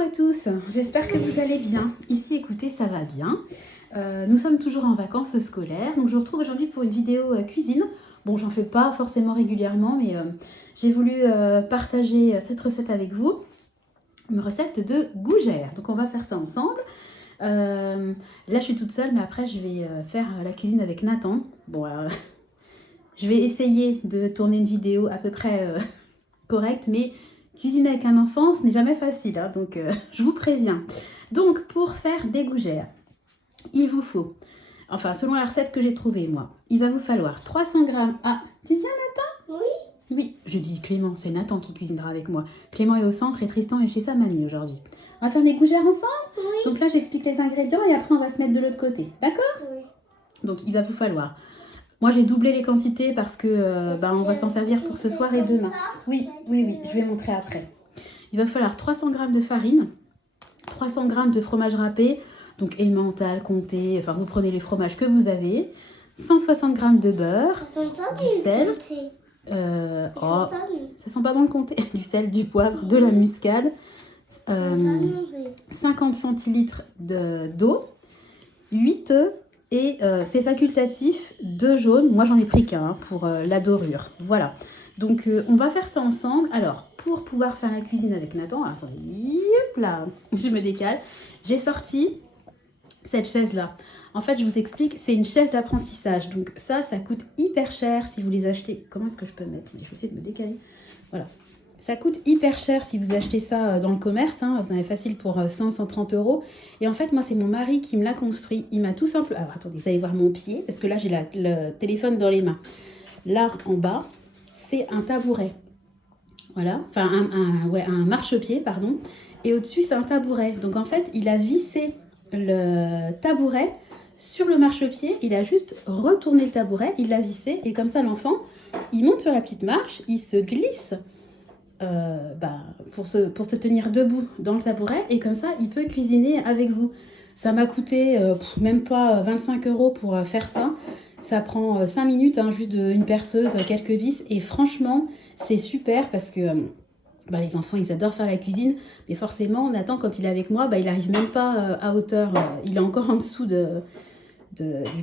Coucou à tous, j'espère que vous allez bien. Ici, écoutez, ça va bien. Nous sommes toujours en vacances scolaires, donc je vous retrouve aujourd'hui pour une vidéo cuisine. Bon, j'en fais pas forcément régulièrement, mais j'ai voulu partager cette recette avec vous. Une recette de gougère, donc on va faire ça ensemble. Là, je suis toute seule, mais après, je vais faire la cuisine avec Nathan. Bon, je vais essayer de tourner une vidéo à peu près correcte, mais cuisiner avec un enfant, ce n'est jamais facile, hein, donc je vous préviens. Donc, pour faire des gougères, il vous faut, enfin, selon la recette que j'ai trouvée, moi, il va vous falloir 300 grammes... Ah, tu viens, Nathan? Oui. Oui, je dis Clément, c'est Nathan qui cuisinera avec moi. Clément est au centre et Tristan est chez sa mamie aujourd'hui. On va faire des gougères ensemble? Oui. Donc là, j'explique les ingrédients et après, on va se mettre de l'autre côté, d'accord? Oui. Donc, il va vous falloir... Moi, j'ai doublé les quantités parce que on va s'en servir pour ce soir et demain. Oui, je vais montrer après. Il va falloir 300 g de farine, 300 g de fromage râpé, donc emmental, comté, enfin vous prenez les fromages que vous avez, 160 g de beurre, du sel, ça sent pas bon le comté, du sel, du poivre, de la muscade, 50 centilitres d'eau, 8 œufs. Et c'est facultatif, 2 jaunes. Moi, j'en ai pris qu'un pour la dorure. Voilà. Donc, on va faire ça ensemble. Alors, pour pouvoir faire la cuisine avec Nathan, attendez, hop là, je me décale. J'ai sorti cette chaise-là. En fait, je vous explique, c'est une chaise d'apprentissage. Donc, ça coûte hyper cher si vous les achetez. Comment est-ce que je peux me mettre? Je vais essayer de me décaler. Voilà. Ça coûte hyper cher si vous achetez ça dans le commerce, hein. Vous en avez facile pour 100-130 €. Et en fait, moi, c'est mon mari qui me l'a construit. Il m'a tout simplement... Alors, attendez, vous allez voir mon pied, parce que là, j'ai le téléphone dans les mains. Là, en bas, c'est un tabouret. Voilà, enfin, un marchepied, pardon. Et au-dessus, c'est un tabouret. Donc, en fait, il a vissé le tabouret sur le marchepied. Il a juste retourné le tabouret, il l'a vissé. Et comme ça, l'enfant, il monte sur la petite marche, il se glisse... pour se tenir debout dans le tabouret et comme ça il peut cuisiner avec vous. Ça m'a coûté même pas 25 € pour faire ça. Ça prend 5 minutes, hein, juste une perceuse, quelques vis et franchement c'est super parce que les enfants ils adorent faire la cuisine, mais forcément Nathan quand il est avec moi il arrive même pas à hauteur, il est encore en dessous du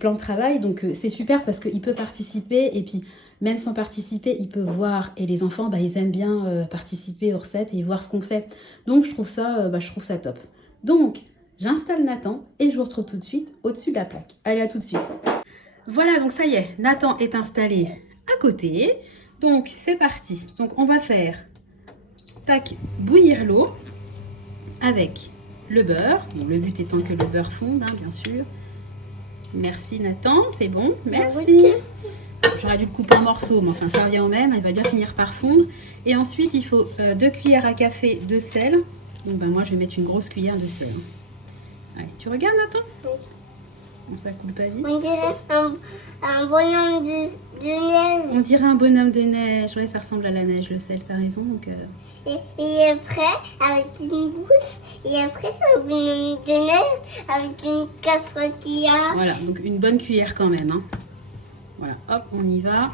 plan de travail, donc c'est super parce qu'il peut participer et puis même sans participer, il peut voir et les enfants, ils aiment bien participer aux recettes et voir ce qu'on fait. Donc je trouve ça top. Donc j'installe Nathan et je vous retrouve tout de suite au-dessus de la plaque. Allez, à tout de suite. Voilà, donc ça y est, Nathan est installé à côté. Donc c'est parti. Donc on va faire bouillir l'eau avec le beurre. Bon, le but étant que le beurre fonde, hein, bien sûr. Merci Nathan, c'est bon, merci. J'aurais dû le couper en morceaux, mais enfin ça revient au même, il va bien finir par fondre. Et ensuite il faut 2 cuillères à café de sel. Donc moi je vais mettre une grosse cuillère de sel. Allez, tu regardes Nathan? Oui. Bon, ça coule pas vite. On dirait un bonhomme de neige. On dirait un bonhomme de neige, ouais ça ressemble à la neige le sel, t'as raison. Donc, et après avec une bouche, et après un bonhomme de neige avec une casserole qui a... Voilà, donc une bonne cuillère quand même, hein. Voilà, hop, on y va.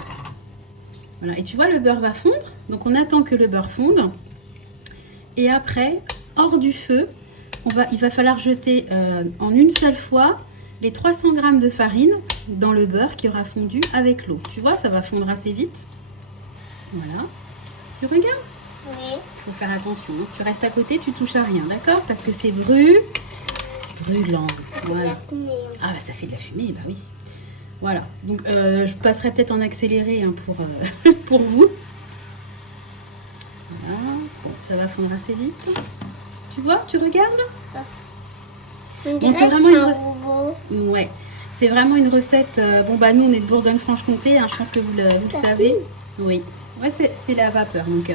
Voilà, et tu vois, le beurre va fondre. Donc, on attend que le beurre fonde. Et après, hors du feu, il va falloir jeter en une seule fois les 300 g de farine dans le beurre qui aura fondu avec l'eau. Tu vois, ça va fondre assez vite. Voilà. Tu regardes? Oui. Il faut faire attention. Tu restes à côté, tu touches à rien, d'accord? Parce que c'est brûlant. Voilà. Ah, ça fait de la fumée, oui. Voilà, donc je passerai peut-être en accéléré hein, pour vous. Voilà, bon, ça va fondre assez vite. Tu vois, tu regardes? On Bon, dirait c'est vraiment que une un recette. robot. Ouais, c'est vraiment une recette. Nous on est de Bourgogne-Franche-Comté, hein, je pense que vous le savez. Oui, ouais, c'est la vapeur. Donc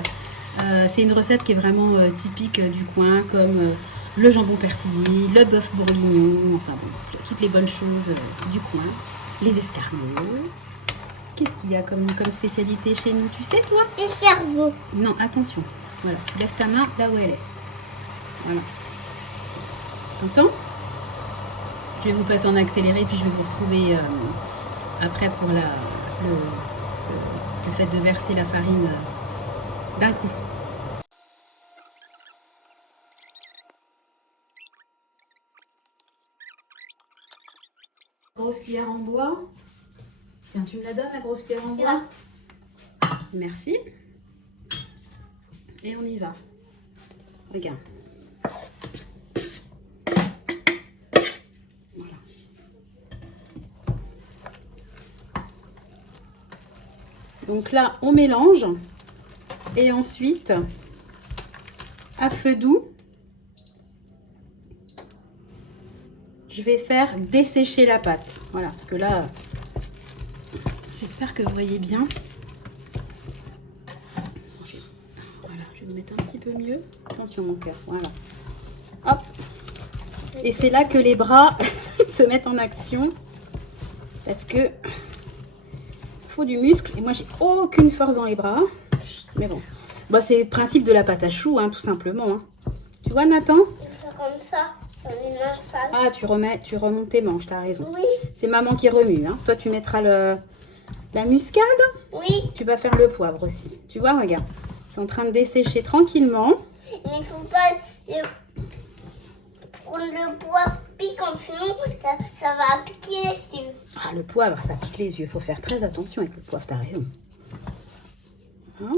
c'est une recette qui est vraiment typique du coin, comme le jambon persillé, le bœuf bourguignon, enfin bon, toutes les bonnes choses du coin. Les escargots. Qu'est-ce qu'il y a comme spécialité chez nous? Tu sais, toi? Escargot. Non, attention. Voilà, tu laisses ta main là où elle est. Voilà. T'entends? Je vais vous passer en accéléré, puis je vais vous retrouver après pour le fait de verser la farine d'un coup. grosse cuillère en bois. Tiens, tu me la donnes, la grosse cuillère en bois? Là. Merci. Et on y va. Regarde. Voilà. Donc là, on mélange. Et ensuite, à feu doux, je vais faire dessécher la pâte. Voilà, parce que là, j'espère que vous voyez bien. Voilà, je vais me mettre un petit peu mieux. Attention mon cœur, voilà. Hop. Et c'est là que les bras se mettent en action. Parce que faut du muscle. Et moi, j'ai aucune force dans les bras. Mais bon. Bah, c'est le principe de la pâte à choux, hein, tout simplement. Hein. Tu vois, Nathan? C'est comme ça. Ça met mains sales. Ah, tu remontes tes manches, t'as raison. Oui. C'est maman qui remue. Hein. Toi, tu mettras la muscade. Oui. Tu vas faire le poivre aussi. Tu vois, regarde. C'est en train de dessécher tranquillement. Mais il faut pas prendre le poivre piquant, sinon ça va piquer les yeux. Ah, le poivre, ça pique les yeux. Il faut faire très attention avec le poivre, t'as raison. Hein?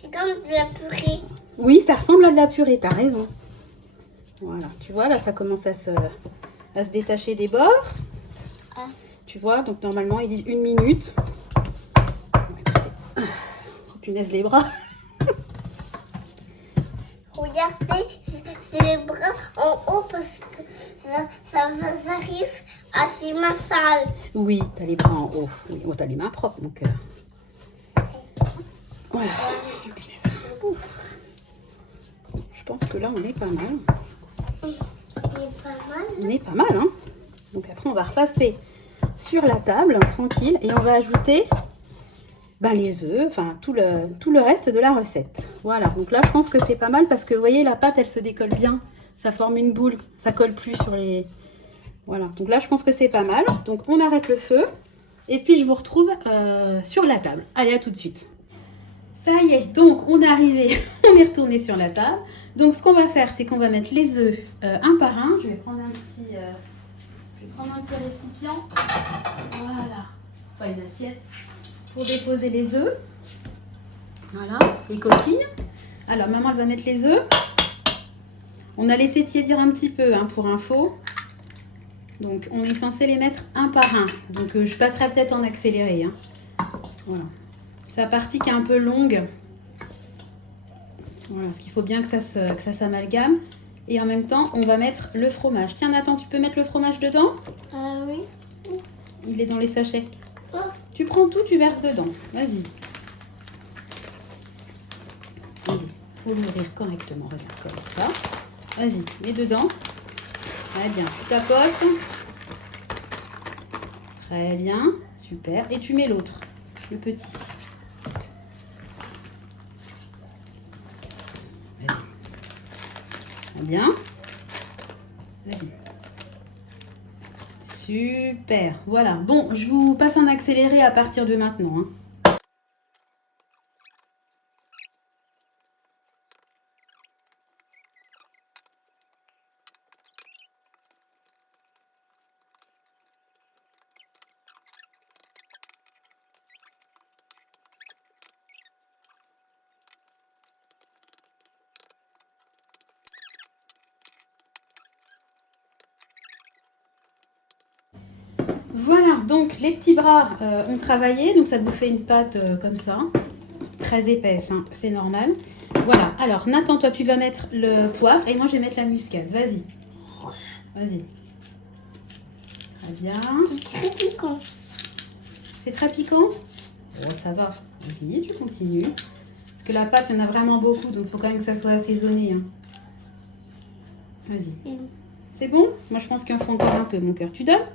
C'est comme de la purée. Oui, ça ressemble à de la purée, t'as raison. Voilà, tu vois, là, ça commence à se détacher des bords. Ah. Tu vois, donc normalement, ils disent 1 minute. Écoutez, oh, punaise, les bras. Regardez, c'est les bras en haut parce que ça arrive à ses mains sales. Oui, t'as les bras en haut. Oui, oh, t'as les mains propres, mon cœur. Voilà. Ouf. Je pense que là, on est pas mal. Il est pas mal. On est pas mal, hein. Donc après, on va repasser sur la table, tranquille, et on va ajouter les œufs, enfin tout le reste de la recette. Voilà, donc là, je pense que c'est pas mal parce que, vous voyez, la pâte, elle se décolle bien. Ça forme une boule, ça colle plus sur les... Voilà, donc là, je pense que c'est pas mal. Donc, on arrête le feu, et puis je vous retrouve sur la table. Allez, à tout de suite. Ça y est, donc on est arrivé, on est retourné sur la table. Donc ce qu'on va faire, c'est qu'on va mettre les œufs un par un. Je vais prendre un petit récipient, voilà, enfin une assiette, pour déposer les œufs. Voilà, les coquilles. Alors maman, elle va mettre les œufs. On a laissé tiédir un petit peu, hein, pour info. Donc on est censé les mettre un par un. Donc je passerai peut-être en accéléré. Hein. Voilà. C'est la partie qui est un peu longue. Voilà, parce qu'il faut bien que ça s'amalgame. Et en même temps, on va mettre le fromage. Tiens, Nathan, tu peux mettre le fromage dedans? Ah oui. Il est dans les sachets. Oh. Tu prends tout, tu verses dedans. Vas-y. Vas-y. Faut l'ouvrir correctement. Regarde, comme ça. Vas-y, mets dedans. Très bien. Tu tapotes. Très bien. Super. Et tu mets l'autre, le petit. Bien. Vas-y. Super. Voilà. Bon, je vous passe en accéléré à partir de maintenant. Hein. Voilà, donc les petits bras ont travaillé, donc ça vous fait une pâte comme ça, très épaisse, hein, c'est normal. Voilà, alors Nathan, toi tu vas mettre le poivre et moi je vais mettre la muscade, vas-y. Vas-y. Très bien. C'est très piquant. C'est très piquant? Oh, ça va, vas-y, tu continues. Parce que la pâte, il y en a vraiment beaucoup, donc il faut quand même que ça soit assaisonné. Hein. Vas-y. C'est bon? Moi je pense qu'il en faut encore un peu, mon cœur. Tu donnes?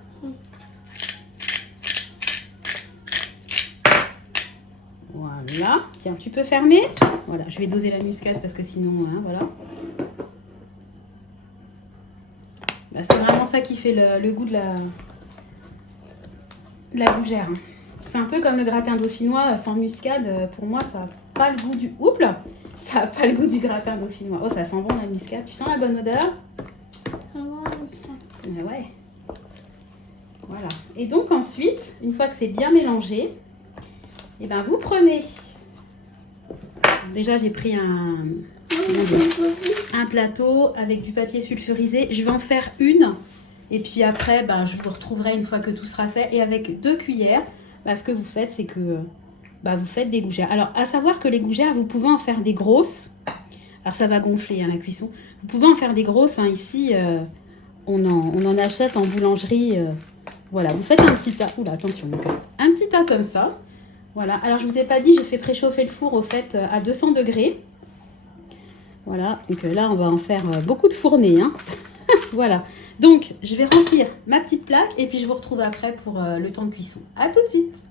Voilà, tiens, tu peux fermer. Voilà, je vais doser la muscade parce que sinon, hein, voilà. Bah, c'est vraiment ça qui fait le goût de la gougère. Hein. C'est un peu comme le gratin dauphinois sans muscade. Pour moi, ça n'a pas le goût du... Oups là, ça n'a pas le goût du gratin dauphinois. Oh, ça sent bon la muscade. Tu sens la bonne odeur? Ah ouais. Ah ouais. Voilà. Et donc ensuite, une fois que c'est bien mélangé, et ben vous prenez. Déjà j'ai pris un plateau avec du papier sulfurisé. Je vais en faire une. Et puis après, ben, je vous retrouverai une fois que tout sera fait. Et avec 2 cuillères, ben, ce que vous faites, c'est que vous faites des gougères. Alors, à savoir que les gougères, vous pouvez en faire des grosses. Alors, ça va gonfler hein, la cuisson. Vous pouvez en faire des grosses. Hein. Ici, on en achète en boulangerie. Voilà, vous faites un petit tas. Oula, attention. Donc, un petit tas comme ça. Voilà. Alors, je ne vous ai pas dit, j'ai fait préchauffer le four au fait à 200 degrés. Voilà. Donc là, on va en faire beaucoup de fournées. Hein. Voilà. Donc, je vais remplir ma petite plaque et puis je vous retrouve après pour le temps de cuisson. À tout de suite.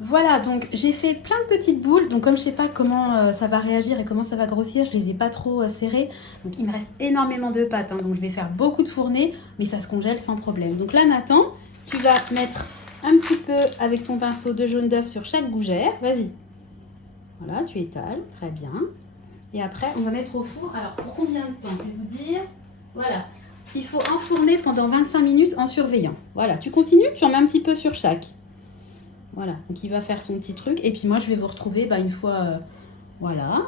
Voilà, donc j'ai fait plein de petites boules. Donc comme je ne sais pas comment ça va réagir et comment ça va grossir, je ne les ai pas trop serrées. Donc il me reste énormément de pâtes. Hein, donc je vais faire beaucoup de fournées, mais ça se congèle sans problème. Donc là, Nathan, tu vas mettre un petit peu avec ton pinceau de jaune d'œuf sur chaque gougère. Vas-y. Voilà, tu étales. Très bien. Et après, on va mettre au four. Alors, pour combien de temps? Je vais vous dire. Voilà. Il faut enfourner pendant 25 minutes en surveillant. Voilà, tu continues, tu en mets un petit peu sur chaque. Voilà, donc il va faire son petit truc. Et puis moi, je vais vous retrouver une fois... voilà,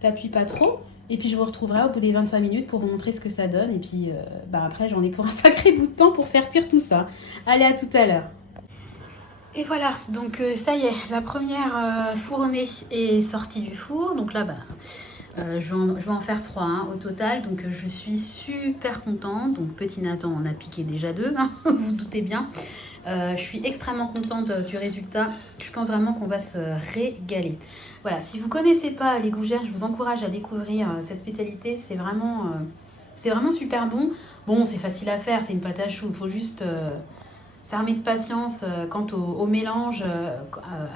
t'appuies pas trop. Et puis je vous retrouverai au bout des 25 minutes pour vous montrer ce que ça donne. Et puis après, j'en ai pour un sacré bout de temps pour faire cuire tout ça. Allez, à tout à l'heure. Et voilà, donc ça y est, la première fournée est sortie du four. Donc là, je vais en faire 3 hein, au total, donc je suis super contente. Donc petit Nathan en a piqué déjà 2, hein, vous vous doutez bien. Je suis extrêmement contente du résultat. Je pense vraiment qu'on va se régaler. Voilà, si vous ne connaissez pas les gougères, je vous encourage à découvrir cette spécialité. C'est vraiment super bon. Bon, c'est facile à faire, c'est une pâte à choux. Il faut juste s'armer de patience quant au mélange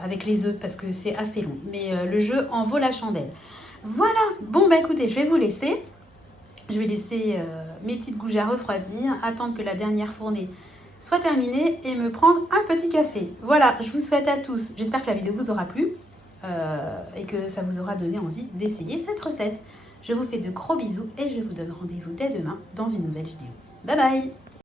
avec les œufs parce que c'est assez long. Mais le jeu en vaut la chandelle. Voilà, bon écoutez, je vais vous laisser. Je vais laisser mes petites gougères refroidir, attendre que la dernière fournée soit terminée et me prendre un petit café. Voilà, je vous souhaite à tous, j'espère que la vidéo vous aura plu et que ça vous aura donné envie d'essayer cette recette. Je vous fais de gros bisous et je vous donne rendez-vous dès demain dans une nouvelle vidéo. Bye bye!